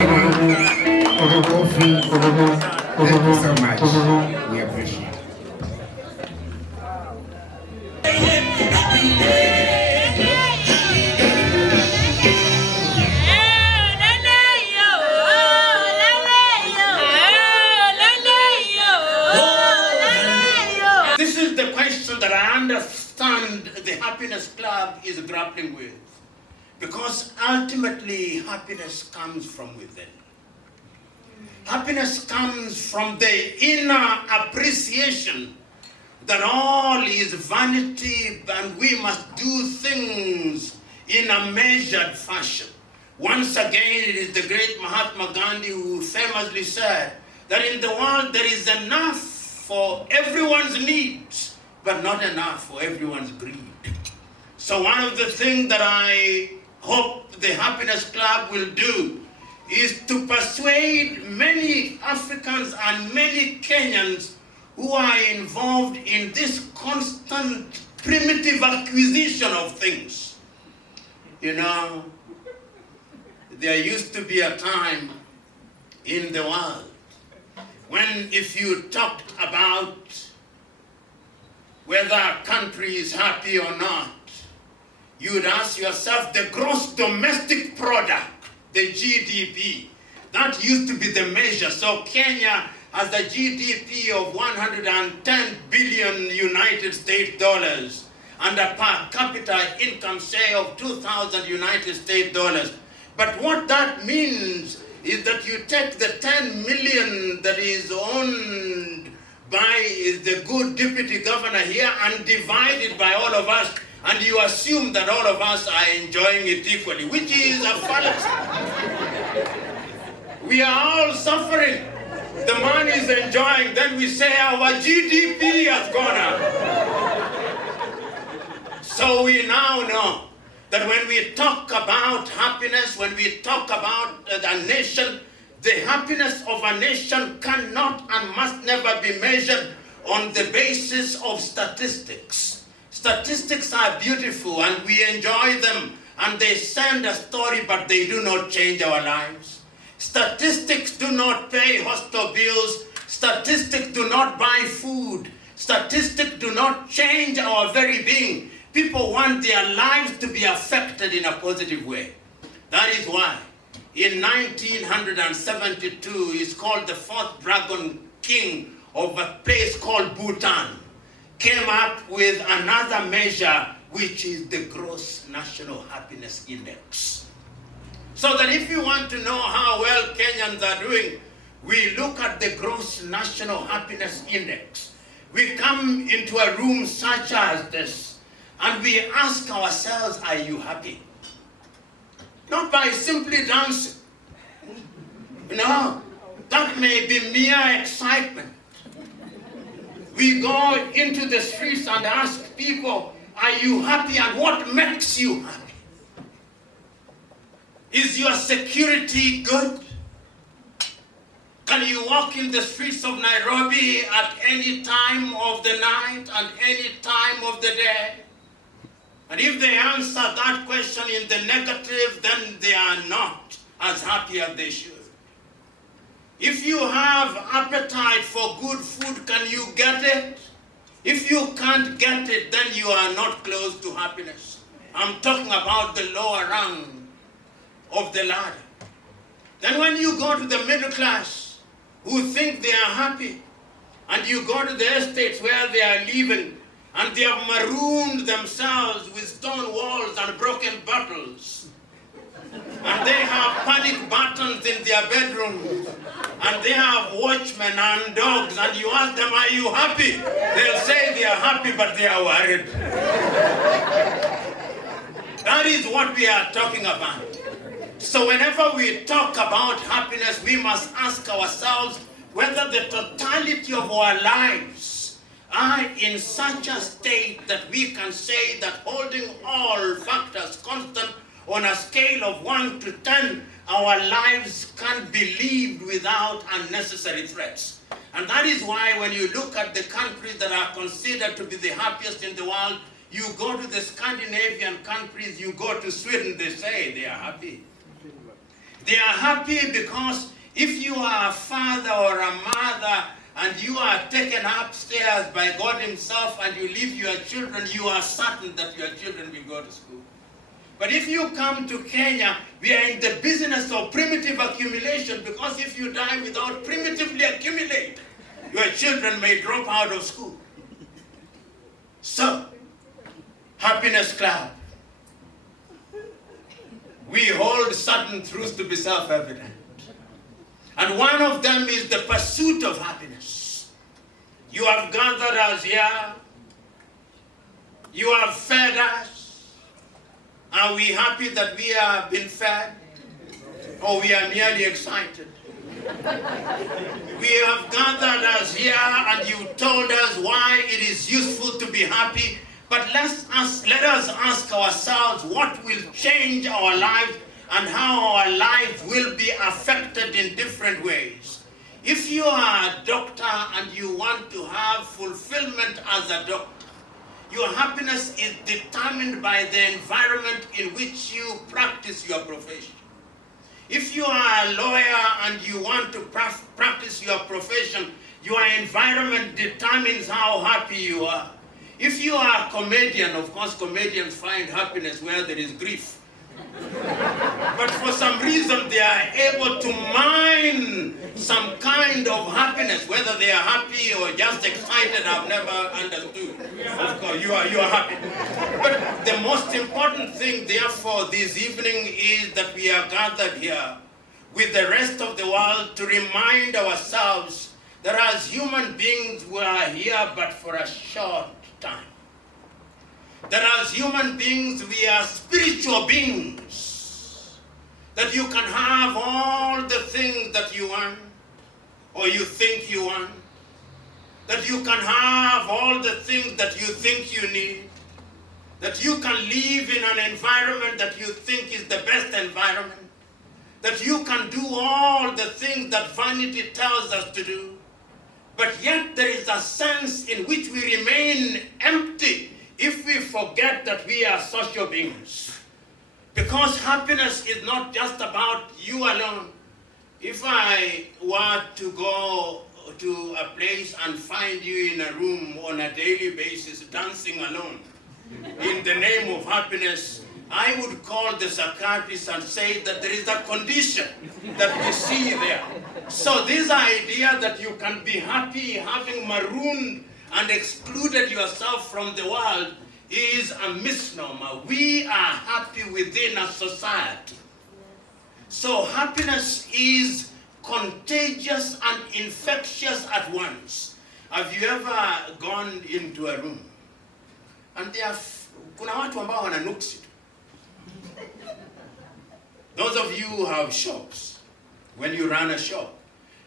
Thank you so much. We appreciate it. This is the question that I understand the Happiness Club is grappling with. Because ultimately, happiness comes from within. Happiness comes from the inner appreciation that all is vanity and we must do things in a measured fashion. Once again, it is the great Mahatma Gandhi who famously said that in the world there is enough for everyone's needs, but not enough for everyone's greed. So one of the things that I hope the Happiness Club will do is to persuade many Africans and many Kenyans who are involved in this constant primitive acquisition of things. You know, there used to be a time in the world when if you talked about whether a country is happy or not, you would ask yourself the gross domestic product, the GDP. That used to be the measure. So Kenya has a GDP of 110 billion United States dollars and a per capita income, say, of 2,000 United States dollars. But what that means is that you take the 10 million that is owned by the good deputy governor here and divide it by all of us, and you assume that all of us are enjoying it equally, which is a fallacy. We are all suffering. The man is enjoying, then we say our GDP has gone up. So we now know that when we talk about happiness, when we talk about a nation, the happiness of a nation cannot and must never be measured on the basis of statistics. Statistics are beautiful and we enjoy them and they send a story, but they do not change our lives. Statistics do not pay hospital bills. Statistics do not buy food. Statistics do not change our very being. People want their lives to be affected in a positive way. That is why in 1972, he's called the fourth dragon king of a place called Bhutan, came up with another measure, which is the gross national happiness index. So that if you want to know how well Kenyans are doing, we look at the gross national happiness index. We come into a room such as this, and we ask ourselves, are you happy? Not by simply dancing. No, that may be mere excitement. We go into the streets and ask people, are you happy, and what makes you happy? Is your security good? Can you walk in the streets of Nairobi at any time of the night and any time of the day? And if they answer that question in the negative, then they are not as happy as they should. If you have appetite for good food, can you get it? If you can't get it, then you are not close to happiness. I'm talking about the lower rung of the ladder. Then when you go to the middle class, who think they are happy, and you go to the estates where they are living, and they have marooned themselves with stone walls and broken bottles, and they have panic buttons in their bedrooms, and they have watchmen and dogs, and you ask them, are you happy? They'll say they are happy, but they are worried. That is what we are talking about. So whenever we talk about happiness, we must ask ourselves whether the totality of our lives are in such a state that we can say that holding all factors constant on a scale of 1 to 10, our lives can't be lived without unnecessary threats. And that is why when you look at the countries that are considered to be the happiest in the world, you go to the Scandinavian countries, you go to Sweden, they say they are happy. They are happy because if you are a father or a mother and you are taken upstairs by God himself and you leave your children, you are certain that your children will go to school. But if you come to Kenya, we are in the business of primitive accumulation, because if you die without primitively accumulate, your children may drop out of school. So, Happiness Club, we hold certain truths to be self-evident. And one of them is the pursuit of happiness. You have gathered us here. You have fed us. Are we happy that we have been fed? Or we are merely excited? We have gathered us here and you told us why it is useful to be happy. But let us ask ourselves what will change our lives and how our lives will be affected in different ways. If you are a doctor and you want to have fulfillment as a doctor, your happiness is determined by the environment in which you practice your profession. If you are a lawyer and you want to practice your profession, your environment determines how happy you are. If you are a comedian, of course comedians find happiness where there is grief. But for some reason they are able to mine some kind of happiness, whether they are happy or just excited, I've never understood. Of course, you are happy. But the most important thing, therefore, this evening is that we are gathered here with the rest of the world to remind ourselves that as human beings we are here but for a short time. That as human beings we are spiritual beings. That you can have all the things that you want or you think you want. That you can have all the things that you think you need. That you can live in an environment that you think is the best environment. That you can do all the things that vanity tells us to do. But yet there is a sense in which we remain empty if we forget that we are social beings. Because happiness is not just about you alone. If I were to go to a place and find you in a room on a daily basis dancing alone in the name of happiness, I would call the psychiatrist and say that there is a condition that we see there. So this idea that you can be happy having marooned and excluded yourself from the world is a misnomer. We are happy within a society. So happiness is contagious and infectious at once. Have you ever gone into a room and kuna watu ambao wana nuksi? Those of you who have shops, when you run a shop,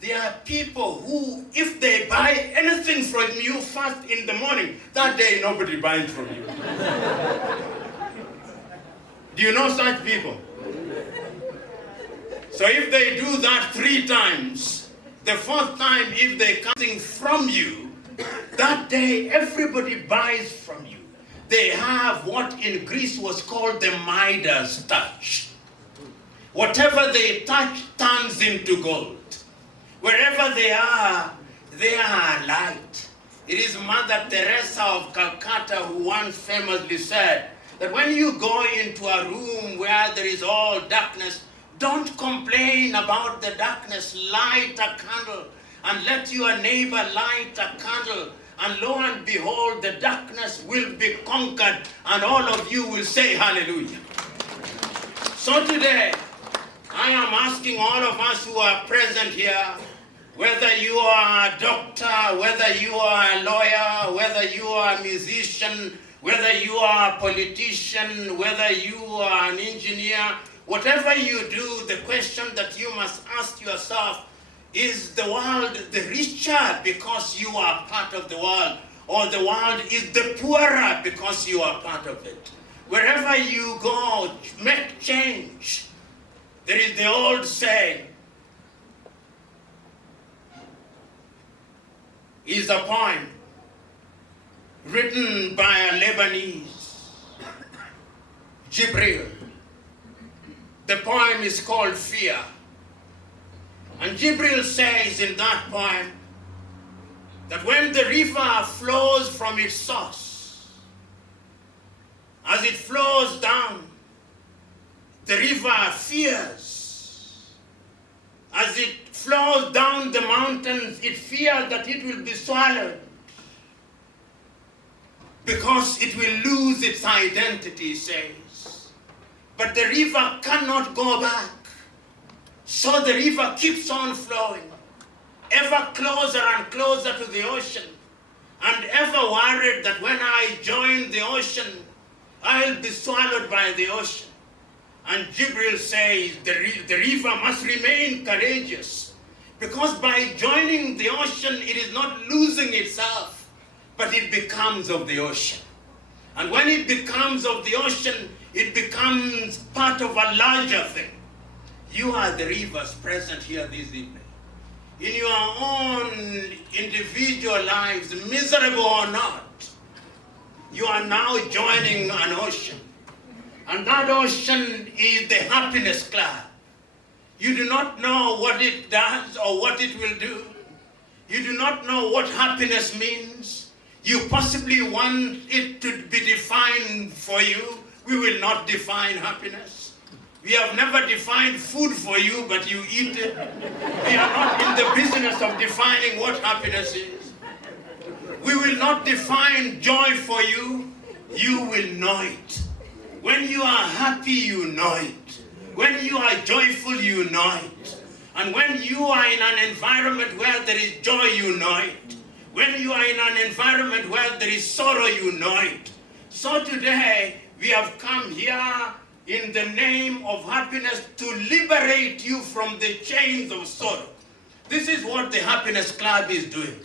there are people who, if they buy anything from you first in the morning, that day nobody buys from you. Do you know such people? So if they do that 3 times, the 4th time, if they come something from you, that day everybody buys from you. They have what in Greece was called the Midas touch. Whatever they touch turns into gold. Wherever they are light. It is Mother Teresa of Calcutta who once famously said that when you go into a room where there is all darkness, don't complain about the darkness. Light a candle and let your neighbor light a candle, and lo and behold, the darkness will be conquered and all of you will say hallelujah. So today, I am asking all of us who are present here, whether you are a doctor, whether you are a lawyer, whether you are a musician, whether you are a politician, whether you are an engineer, whatever you do, the question that you must ask yourself, is the world the richer because you are part of the world, or the world is the poorer because you are part of it? Wherever you go, make change. There is the old saying, is a poem written by a Lebanese, Jibril. The poem is called Fear. And Jibril says in that poem that when the river flows from its source, as it flows down, the river fears. As it flows down the mountains, it fears that it will be swallowed because it will lose its identity, he says. But the river cannot go back. So the river keeps on flowing, ever closer and closer to the ocean, and ever worried that when I join the ocean, I'll be swallowed by the ocean. And Jibril says the river must remain courageous, because by joining the ocean, it is not losing itself, but it becomes of the ocean. And when it becomes of the ocean, it becomes part of a larger thing. You are the rivers present here this evening. In your own individual lives, miserable or not, you are now joining an ocean. And that ocean is the happiness club. You do not know what it does or what it will do. You do not know what happiness means. You possibly want it to be defined for you. We will not define happiness. We have never defined food for you, but you eat it. We are not in the business of defining what happiness is. We will not define joy for you. You will know it. When you are happy, you know it. When you are joyful, you know it. And when you are in an environment where there is joy, you know it. When you are in an environment where there is sorrow, you know it. So today, we have come here in the name of happiness to liberate you from the chains of sorrow. This is what the Happiness Club is doing.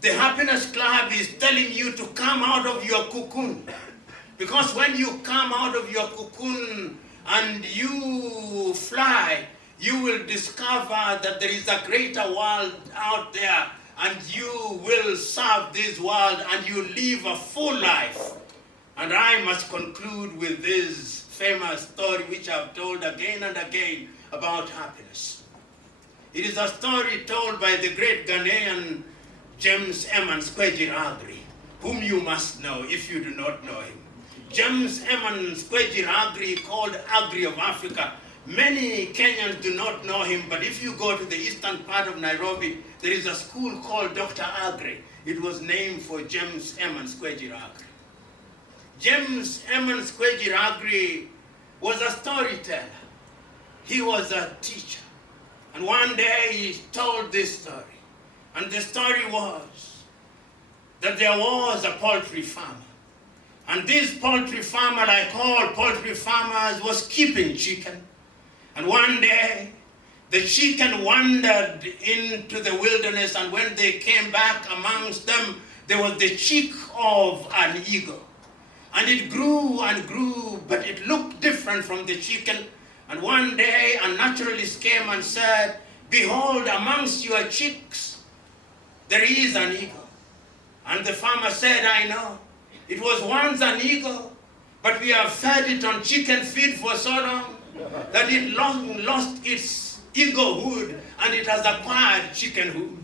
The Happiness Club is telling you to come out of your cocoon. Because when you come out of your cocoon and you fly, you will discover that there is a greater world out there, and you will serve this world and you live a full life. And I must conclude with this famous story which I've told again and again about happiness. It is a story told by the great Ghanaian James Emmons Kwejiragri, whom you must know if you do not know him. James Emmons Kwejiragri, called Agri of Africa. Many Kenyans do not know him, but if you go to the eastern part of Nairobi, there is a school called Dr. Agri. It was named for James Emmons Kwejiragri. James Emmons Kwejiragri was a storyteller. He was a teacher. And one day he told this story. And the story was that there was a poultry farmer. And this poultry farmer, like all poultry farmers, was keeping chicken. And one day, the chicken wandered into the wilderness, and when they came back, amongst them, there was the chick of an eagle. And it grew and grew, but it looked different from the chicken. And one day, a naturalist came and said, "Behold, amongst your chicks, there is an eagle." And the farmer said, "I know. It was once an eagle, but we have fed it on chicken feed for so long that it lost its eaglehood and it has acquired chickenhood."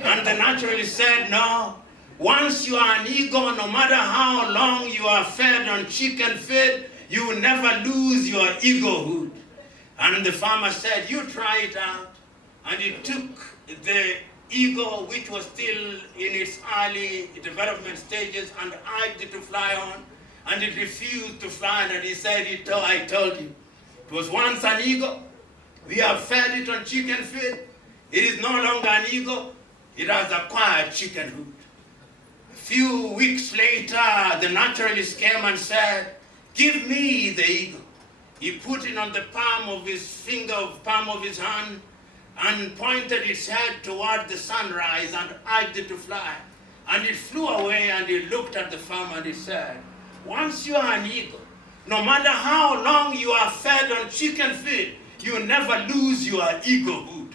And the naturalist said, "No. Once you are an eagle, no matter how long you are fed on chicken feed, you will never lose your eaglehood." And the farmer said, "You try it out." And he took the eagle, which was still in its early development stages, and urged it to fly on. And it refused to fly, and he said, "I told you, it was once an eagle. We have fed it on chicken feed. It is no longer an eagle. It has acquired chickenhood." A few weeks later, the naturalist came and said, "Give me the eagle." He put it on the palm of his hand, and pointed its head toward the sunrise and urged it to fly. And it flew away, and he looked at the farmer and he said, "Once you are an eagle, no matter how long you are fed on chicken feed, you never lose your eaglehood.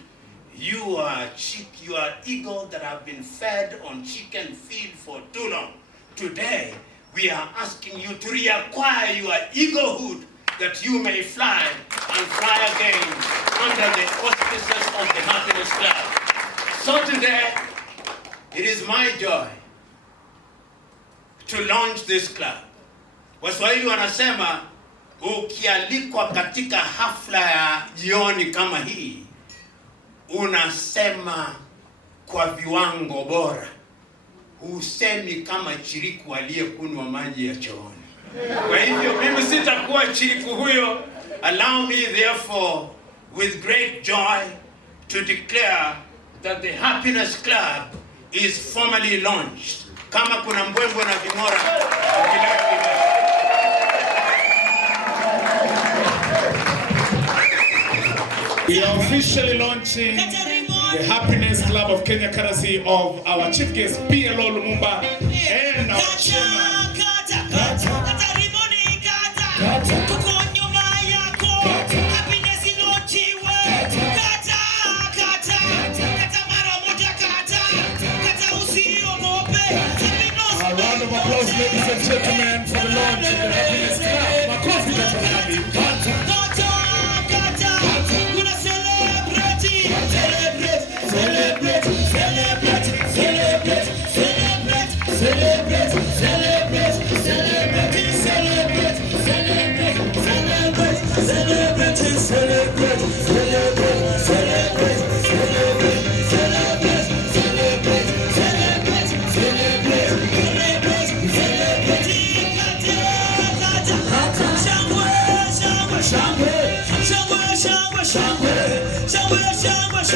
You are eagle that have been fed on chicken feed for too long. Today, we are asking you to reacquire your eaglehood that you may fly and fly again under the auspices of the Happiness Club. So today, it is my joy to launch this club. Waswahili wanasema ukialikwa katika hafla ya jioni kama hii, unasema kwa viwango bora. Husemi kama chiriku aliyekunywa maji ya chooni. Kwa hivyo mimi sitakuwa chiriku huyo. Allow me therefore with great joy to declare that the Happiness Club is formally launched. Kama kuna mbwembwe na ving'ora we are officially launching the Happiness Club of Kenya, courtesy of our chief guest P.L.O. Lumumba and our chairman. A round of applause, ladies and gentlemen, for the launch of the Happiness Club. Makofi tafadhali.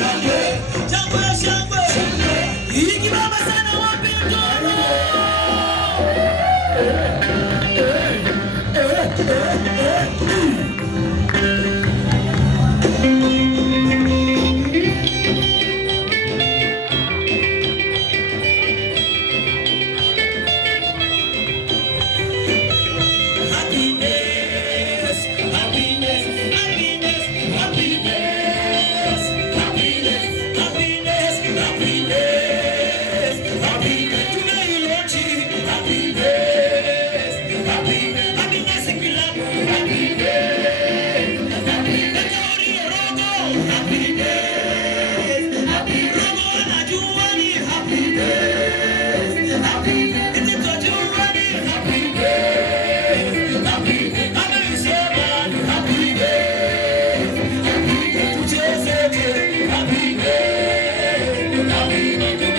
Shangwe,